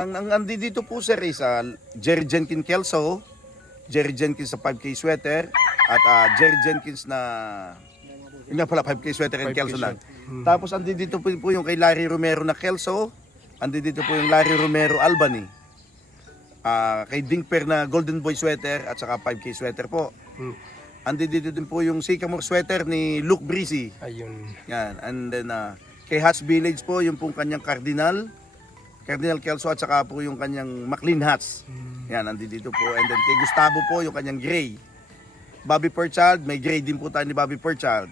Ang andi dito po sir is Jerry Jenkins Kelso, Jerry Jenkins sa 5K sweater, at Jerry Jenkins na yun nga pala 5K sweater and 5K Kelso lang. sweater. Tapos andi dito po yung kay Larry Romero na Kelso, andi dito po yung Larry Romero Albany. Kay Dinkper na Golden Boy sweater at saka 5K sweater po. Andi dito din po yung Sycamore sweater ni Luke Breezy. Ayun. Yan. And then kay Hats Village po yung pong kanyang Cardinal Kelso at saka po yung kanyang McLean hats. Yan, andi dito po. And then kay Gustavo po yung kanyang gray. Bobby Purchild, may gray din po tayo ni Bobby Purchild.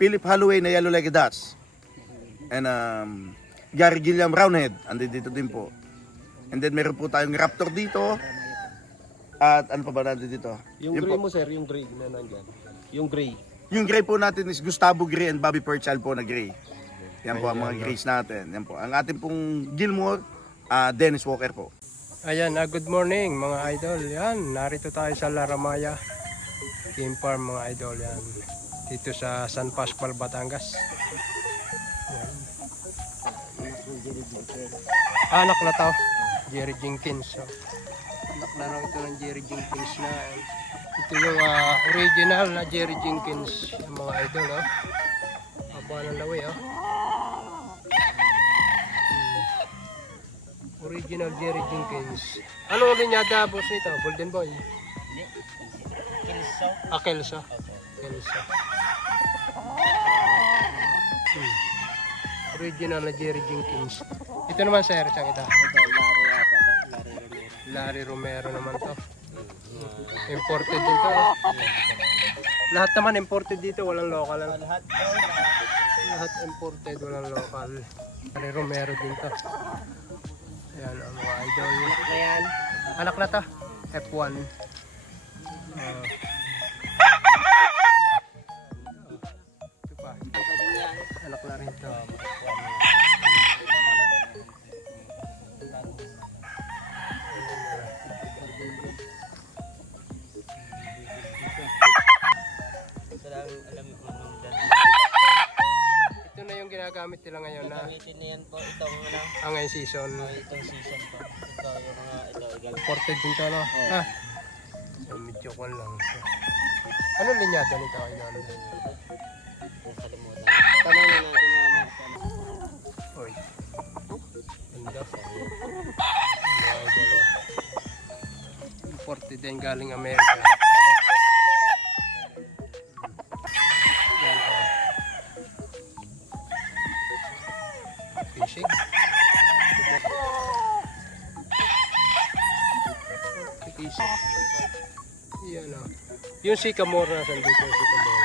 Philip Holloway na yellow legged hats. And Gary Gilliam Roundhead, andi dito din po. And then meron po tayong Raptor dito. At ano pa ba natin dito? Yung gray mo sir, yung gray na nandyan. Yung gray. Yung gray po natin is Gustavo Gray and Bobby Purchild po na gray. Yan po ang mga grays natin. Yan po. Ang ating pong Gilmore, Dennis Walker po. Ayan, good morning mga idol. Yan, narito tayo sa Laramaya Game Farm mga idol. Yan, dito sa San Pascual, Batangas. Yan. Anak na to, Jerry Jenkins. So, anak na lang ito ng Jerry Jenkins na. Ito yung original na Jerry Jenkins mga idol. Oh. Haba ng lawi. Oh. Original Jerry Jenkins. Ano linyada boss nito? Golden Boy? Kelso. Kelso. Kelso. Original na Jerry Jenkins. Ito naman sir, saan ito? Larry Romero naman to. Imported din to. Lahat naman imported dito, walang local. Lahat imported, walang local. Larry Romero din to. Ayan ang mga idol. Ayan. Anak na to. F1. Ito pa. Anak na rin to. Ito na yung ginagamit nila ngayon na Gamitin niyan po itong ngayon season. itong season po. Ito yung mga ito. Imported din to, no? Medyo kwan lang. Ano linyada nito kayo? Nakalimutan. Tanong na natin na mga Oy. Ganda. Imported din galing Amerika. Yan, fishing. Fishing. Yan o. Yung Sycamore na sandito yung Sycamore.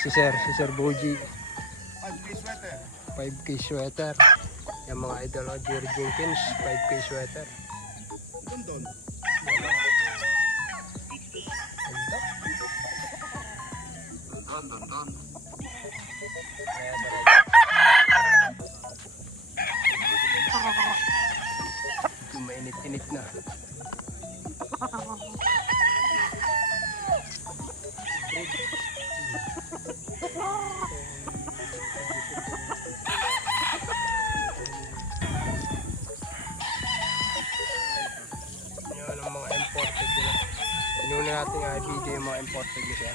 Si Sir Boji. 5K sweater. Yung mga idol o, Jerry Jenkins, 5K sweater. Dondon. Ito mainit-init na. Yan ang mga imported nila. Inuna natin i-video yung mga imported nila.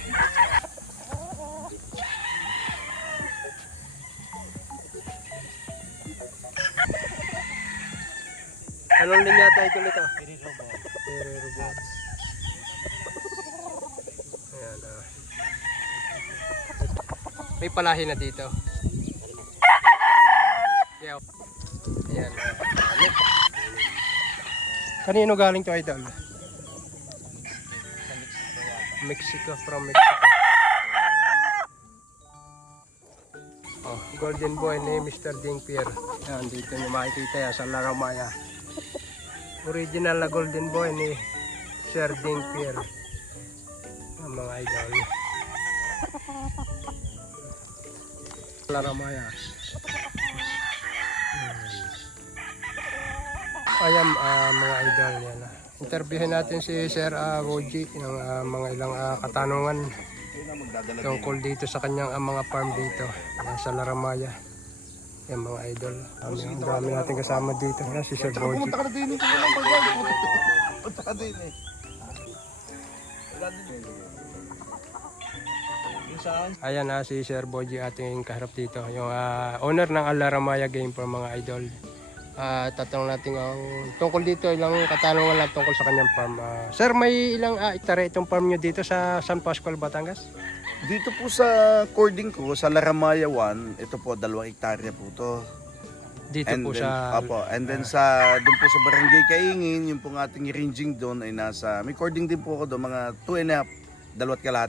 Anong linyata ito nito? Pere Robots. Ayan may palahi na dito. Yeah. Ayan. Kanino galing to idol? Mexico, from Mexico. Oh, Golden Boy ni Mr. Dinkper. Yan, dito nyo makikita yan sa Laramaya. Original na Golden Boy ni Sir Dinkper. Ang mga idol. Laramaya. Ayan mga idol yan. Interviewin natin si Sir Roji ng mga ilang katanungan tungkol dito sa kanyang mga farm dito sa Laramaya. Yan mga idol. Ang dami natin kasama dito. Yan si Sir Tsaka Boji. pumunta ka na din eh. Pumunta ka din eh. Ayan si Sir Boji ating kaharap dito. Yung owner ng Alaramaya Game Farm mga idol. Tatanong natin ang tungkol dito, ilang katanungan lang tungkol sa kanyang farm. Sir, may ilang hektare itong farm nyo dito sa San Pascual, Batangas? Dito po sa cording ko, sa Laramaya 1, ito po 2 hektarya po to. Dito po then, sa... and then doon po sa Barangay Kaingin, yung pong ating ranging doon ay nasa, may cording din po ako doon, mga 2.5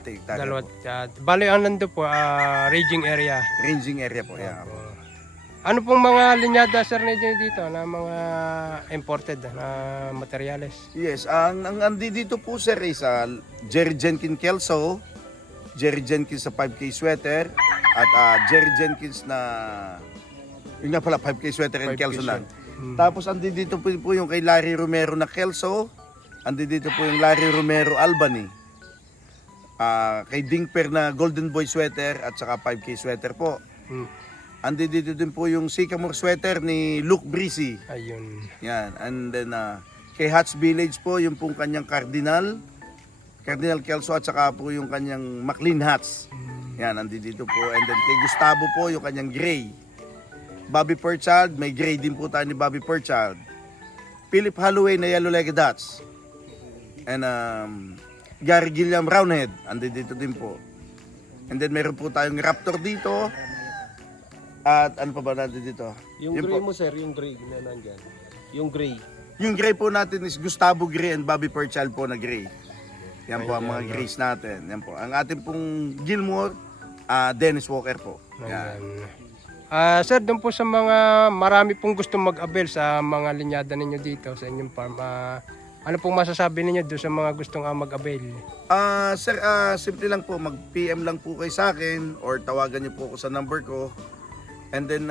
hektarya Dalawat. po. Bali, ang nando po, raging area. Ranging area po, yeah. Ano pong mga linyada, sir, ninyo dito na mga imported na materyales? Yes, ang andi dito po sir is Jerry Jenkins Kelso, Jerry Jenkins sa 5K sweater, at Jerry Jenkins na, yun nga pala 5K sweater and 5K Kelso lang. sweater. Tapos andi dito po yung kay Larry Romero na Kelso, andi dito po yung Larry Romero Albany, kay Dingper na Golden Boy sweater at saka 5K sweater po. Andi dito din po yung Sycamore sweater ni Luke Breezy. Ayun. Yan. And then kay Hats Village po yung pong kanyang Cardinal Kelso at saka po yung kanyang McLean hats. Yan, andi dito po. And then kay Gustavo po yung kanyang gray. Bobby Purchard, may gray din po tayo ni Bobby Purchard. Philip Holloway na yellow legged hats. And Gary Gilliam Roundhead, andi dito din po. And then meron po tayong Raptor dito. At ano pa ba natin dito? Yung Yun gray po. mo sir, yung gray na nandyan. Yung gray. Yung gray po natin is Gustavo Gray and Bobby Purchard po na gray. Yan po ang mga grays natin. Yan po. Ang ating pong Gilmore, Dennis Walker po. Yan. Sir, doon po sa mga marami pong gustong mag-avail sa mga linyada ninyo dito sa inyong farm, ano pong masasabi ninyo doon sa mga gustong mag-avail? Sir, simple lang po, mag-PM lang po kayo sa akin or tawagan niyo po ako sa number ko. And then,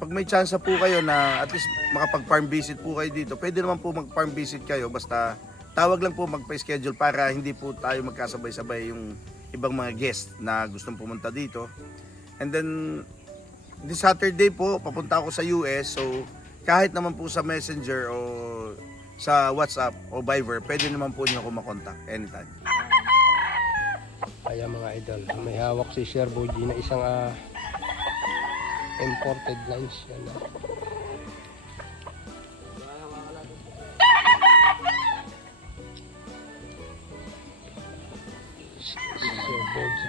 pag may chance po kayo na at least makapag-farm visit po kayo dito, pwede naman po mag-farm visit kayo. Basta tawag lang po magpa-schedule para hindi po tayo magkasabay-sabay yung ibang mga guest na gustong pumunta dito. And then, this Saturday po, papunta ako sa US. So, kahit naman po sa Messenger o sa WhatsApp o Viber, pwede naman po niyo ako makontak anytime. Kaya mga idol, may hawak si Sir Boji na isang imported lines yan. Sir Boji.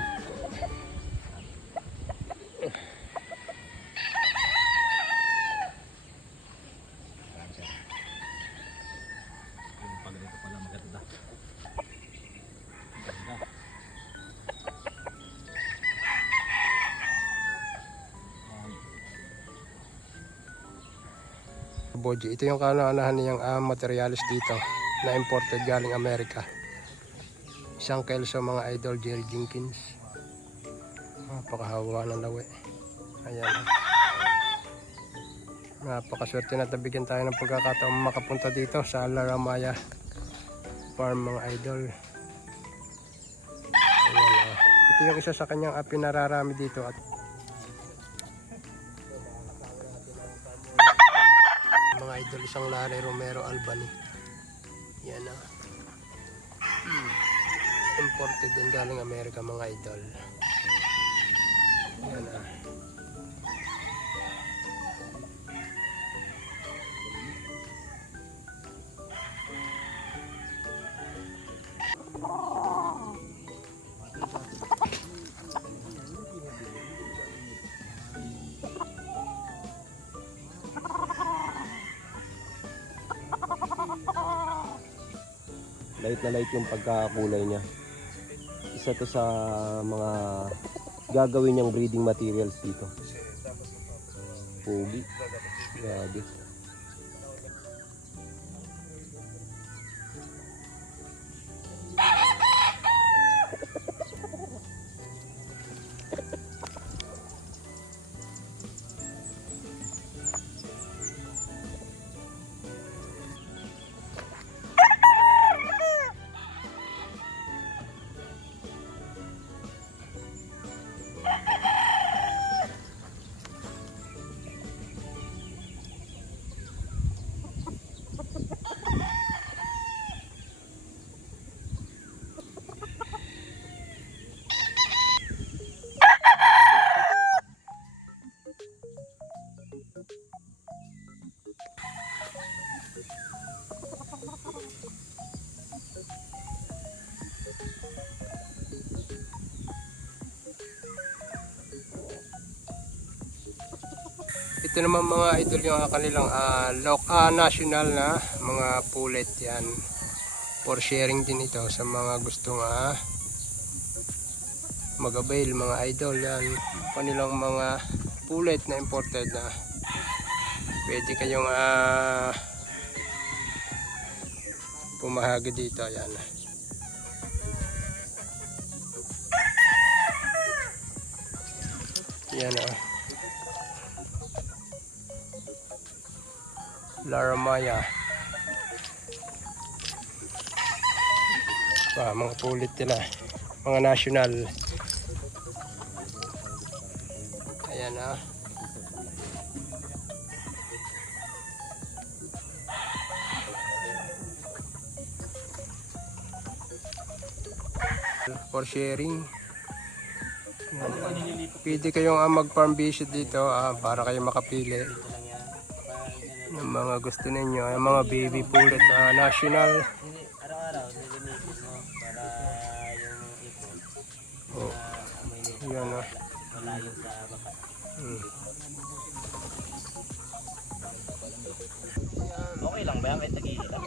Boji, ito yung kaanahan niyang materialis dito na imported galing Amerika. Isang kelso mga idol, Jerry Jenkins. Napakahawa ng lawi. Ayan. Napakaswerte na tabigyan tayo ng pagkakataon makapunta dito sa Laramaya Farm mga idol. Ayan, ito yung isa sa kanyang pinararami dito at mga idol, isang Larry Romero Albany. Yan imported din galing Amerika mga idol. Yan Light na light yung pagkakulay niya. Isa to sa mga gagawin niyang breeding materials dito. Pogi. Grabe. Ito naman mga idol yung kanilang national na mga pullet yan. For sharing din ito sa mga gustong mag-avail mga idol yan. Kanilang mga pullet na imported na pwede kayong pumahagi dito yan. Yan Laramaya. Mga pulit nila. Mga national. Ayan for sharing. Pwede kayong mag-farm visit dito para kayo makapili ng mga gusto ninyo, yung mga baby pullet national. Oh, yan Okay lang ba yan? May tagili lang.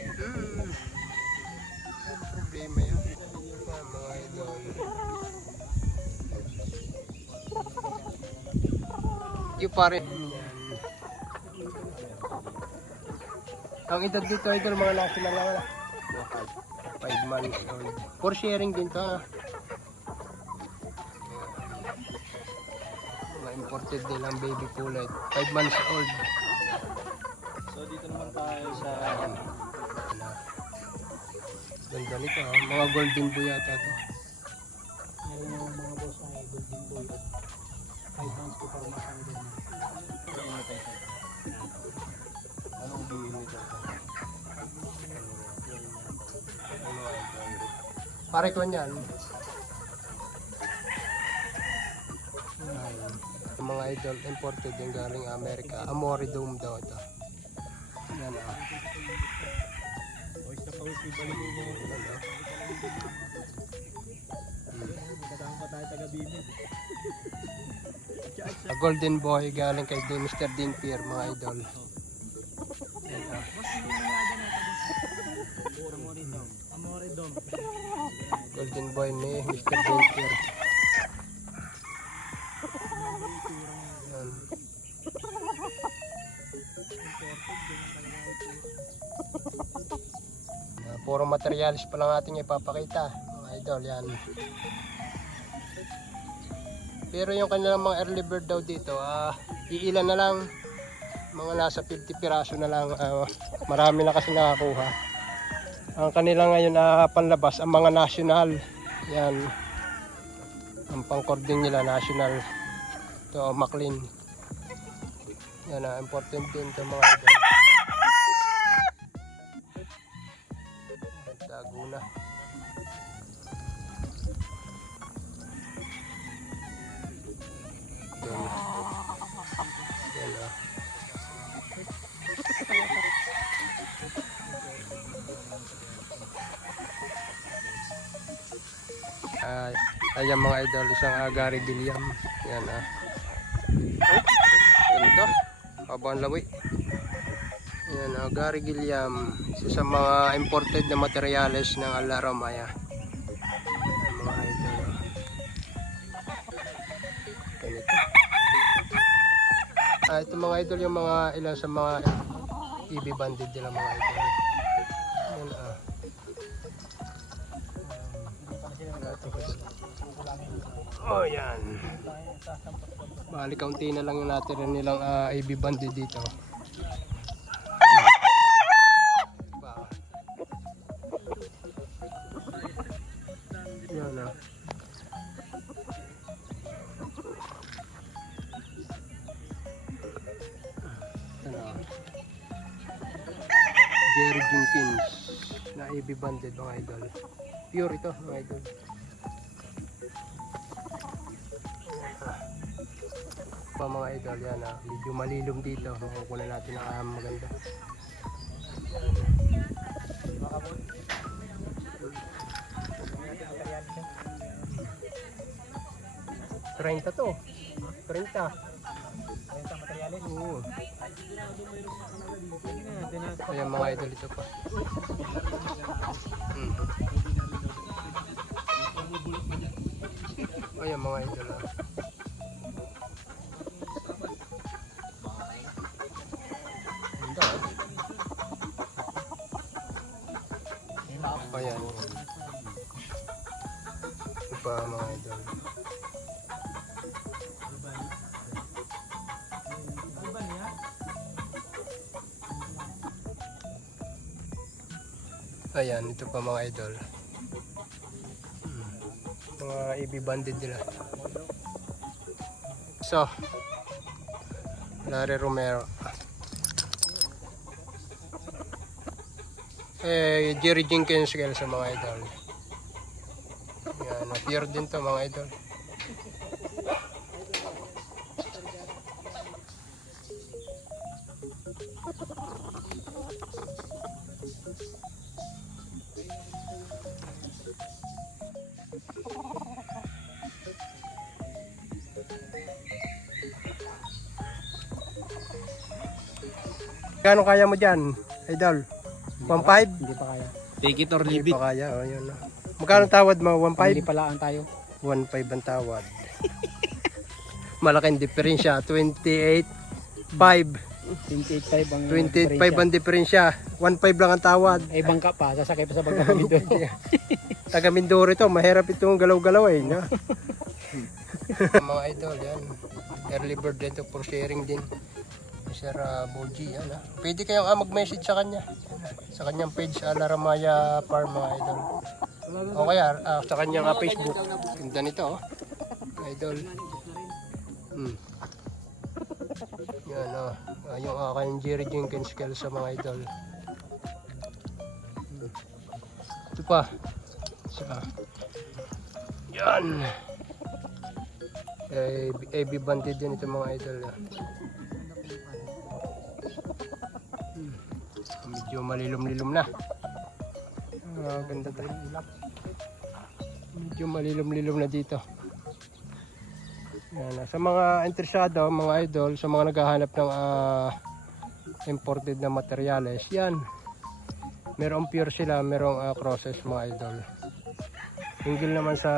Problema yan. Mga idol. Yung pare. Ang edad dito idol mga national lang 5 months old. For sharing din to Mga imported din ang baby pullet. 5 months old. So dito naman tayo sa Ganda nito mga golden boy yata to. mga boss ay golden boy. 5 months ko para masang din. Anong bilhin nito? Pare ko niyan. Mga idol imported din galing Amerika. Amore Dome daw ito. Yan Pawis na pawis yung balik mo. Kasama pa tayo taga-bimit. Golden boy galing kay Mr. Dean Pierre mga idol. Yan Amore Dome. Golden boy ni Mr. Dean Pierre. Yan. Puro materials pa lang ating ipapakita mga idol yan. Pero yung kanilang mga early bird daw dito iilan na lang, mga nasa 50 piraso na lang, marami na kasi nakakuha. Ang kanila ngayon panlabas ang mga national yan, ang pangkording nila national to McLean yan important din to mga idol. Laguna. Ayan mga idol, isang Gary Gilliam. Yan ganito, habang lawi. Yan Gary Gilliam, isa sa mga imported na materyales ng Laramaya. Mga idol. Ganito. Ito mga idol yung mga ilan sa mga EB banded nila mga idol. Yan oh yan. Bali kaunti na lang yung natira nilang AB banded dito. Yan Jerry Jenkins na AB banded mga idol. Pure ito mga idol. Mga idol yan medyo malilom dito, makukuha natin ang maganda. $30 to. 30 material. Gonzales. Oo. Sige na, natin na. Ayan mga idol, ito pa. Ayan mga idol. Ganda, ayan. Ito pa mga idol. Ayan, ito pa mga idol. Mga AB banded nila. So, Larry Romero. Jerry Jenkins kaya sa mga idol. Yan, pure din to mga idol. Kano kaya mo dyan, idol? 1.5? Hindi pa kaya. Take it or Hindi leave it. pa kaya, oh, yun. Magkano tawad mo? 1.5? Hindi pala ang tayo. 1.5 ang tawad. Malaking diferensya, 28.5. 28.5 ang 28.5 ang diferensya. 1.5 lang ang tawad. Eh, bangka pa. Sasakay pa sa bangka kami doon. Taga Mindoro ito, mahirap itong galaw-galaw eh. No? Mga idol, yan. Early bird dito for sharing din. Sir Boji, yan. Pwede kayong mag-message sa kanya. Sa kanyang page, Laramaya Farm mga idol. O kaya sa kanyang Facebook. Ganda nito, oh. Idol. Yan, yung kanyang Jerry Jenkins Kell sa mga idol. Ito pa. Yan. AB banded din ito mga idol. Medyo malilom-lilom na. Ganda tayo ilap. Medyo malilom-lilom na dito. Yan. Sa mga interesado, mga idol, sa mga naghahanap ng imported na materyales, yan. Merong pure sila, merong crosses mga idol. Hinggil naman sa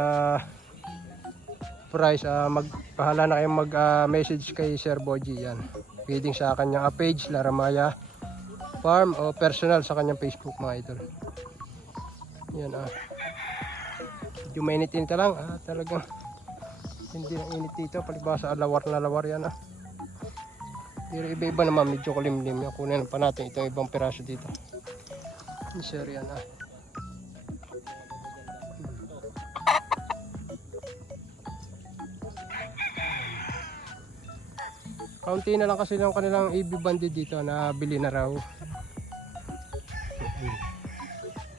price, magpahala na kayong mag-message kay Sir Boji, yan. Pwedeng sa kanyang page, Laramaya Farm, o personal sa kanyang Facebook mga idol. Yan yung mainit-init lang, talagang hindi na init dito, palibasa lawar na lawar yan pero iba-iba naman, medyo kulimlim yan. Kunin pa natin itong ibang piraso dito. Sir yan kaunti na lang kasi ng kanilang AB banded dito na bili na raw.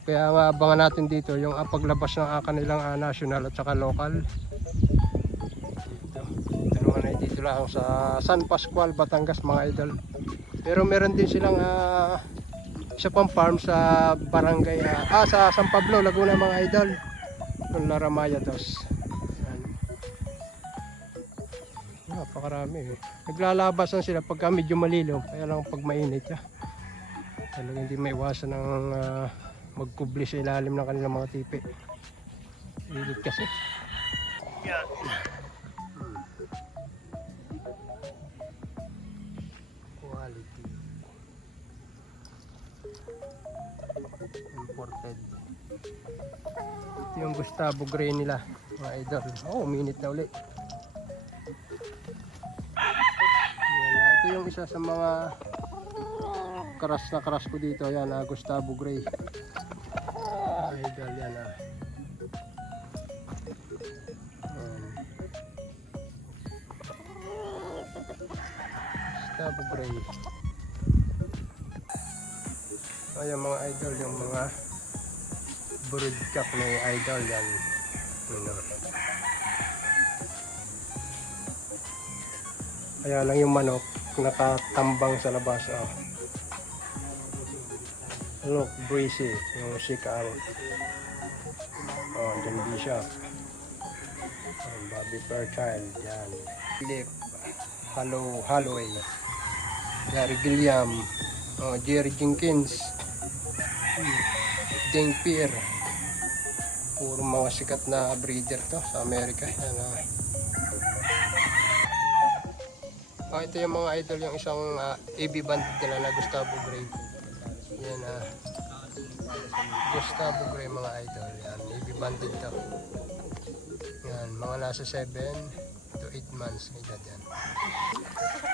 Kaya nga abangan natin dito yung paglabas ng kanilang national at saka local. Ito naman ay dito lang sa San Pascual, Batangas mga idol. Pero meron din silang isa pang farm sa barangay, sa San Pablo, Laguna mga idol. Yung Laramaya Dos. Napakarami eh. Naglalabasan sila pagka medyo malilom, kaya lang pag mainit talagang hindi maiwasan ng magkubli sa ilalim ng kanilang mga tipi. Init kasi. Yan. Quality. Imported. Ito yung Gustavo Gray nila, mga idol. Uminit na ulit. Ito yung isa sa mga karas na karas ko dito. Yan, Gustavo Gray. Idol yan Gustavo Gray. Ayan mga idol, yung mga broodcock na idol yan. Ayan lang yung manok nakatambang sa labas. Look, breezy yung sick out. Dyan Bishop. Bobby Fairchild. Yan. Philip Holloway. Gary Gilliam, Jerry Jenkins, Dane Pierre. Puro mga sikat na breeder to sa Amerika. Yan, ito yung mga idol, yung isang AB band nila na Gustavo Gray. Yan, Gustavo Gray mga idol. Yan, AB banded to. Yan, mga nasa 7 to 8 months edad yan.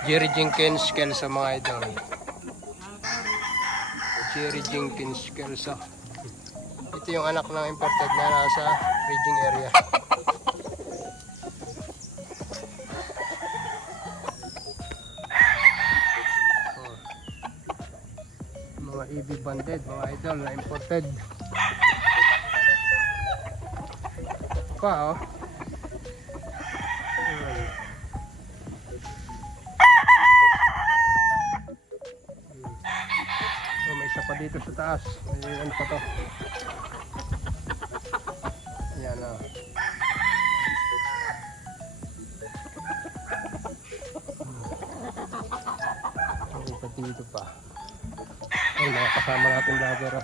Jerry Jenkins Kelso mga idol. Jerry Jenkins Kelso. Ito yung anak ng imported na nasa breeding area. Mga EB banded mga idol na imported. Pa oh. May isa pa dito sa taas. May ano pa to. Ayan na. May pa dito pa. Ay, mga kasama natin vlogger.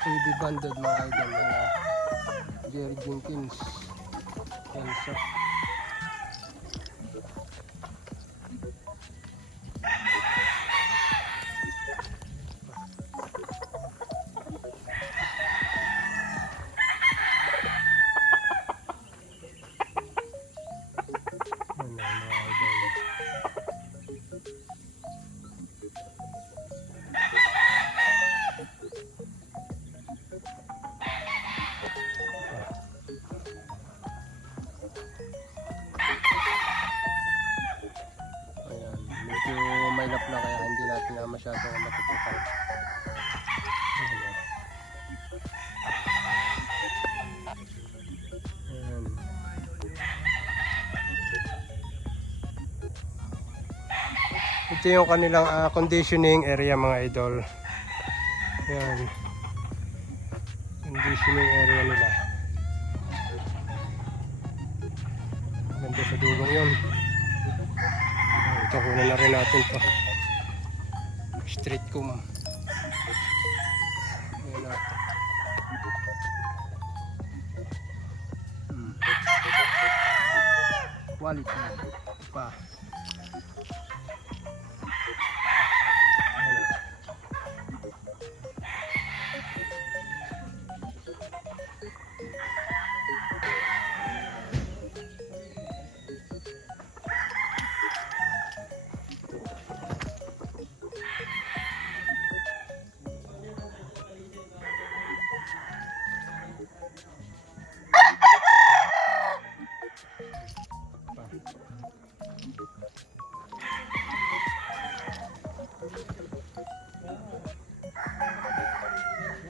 AB banded mga idol. Jerry Jenkins Kelso. May lap na kaya hindi natin na masyadong matutukan. Ayan. Ito yung kanilang conditioning area mga idol. Ayan. Conditioning area nila. Ganda sa dulong yun. Ito kunan na rin natin to. Street comb. Ayan na. Quality pa. Ayan na.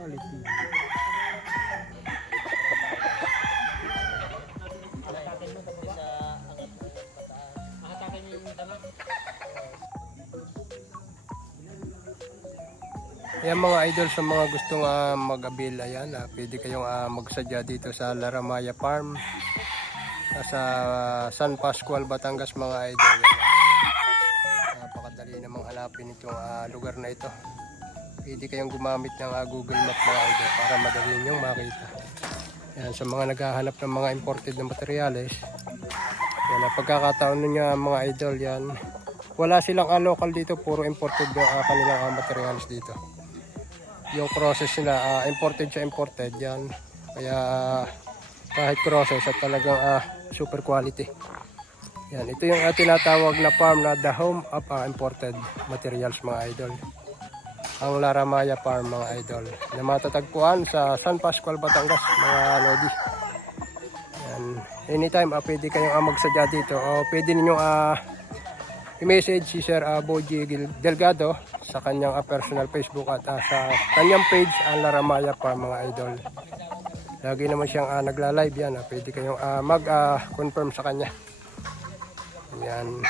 Quality. Ayan mga idol, sa mga gustong mag-avail, ayan, pwede kayong magsadya dito sa Laramaya Farm sa San Pascual, Batangas mga idol. Napakadali namang hanapin itong lugar na ito. Pwede kayong gumamit ng Google Map mga idol para madali nyong makita. Ayan, sa mga naghahanap ng mga imported na materyales, yan ang pagkakataon ninyo mga idol. Yan, wala silang local dito, puro imported yung kanilang materials dito. Yung process nila imported siya imported yan, kaya kahit process at talagang super quality. Yan, ito yung tinatawag na farm na the home of imported materials mga idol, ang Laramaya Farm mga idol, na matatagpuan sa San Pascual, Batangas mga lodi. Yan, anytime pwede kayong magsadya dito o pwede ninyong i-message si Sir Boji Delgado sa kanyang personal Facebook at sa kanyang page, ang Laramaya Farm, mga idol. Lagi naman siyang nagla-live yan. Pwede kayong mag-confirm sa kanya. Yan.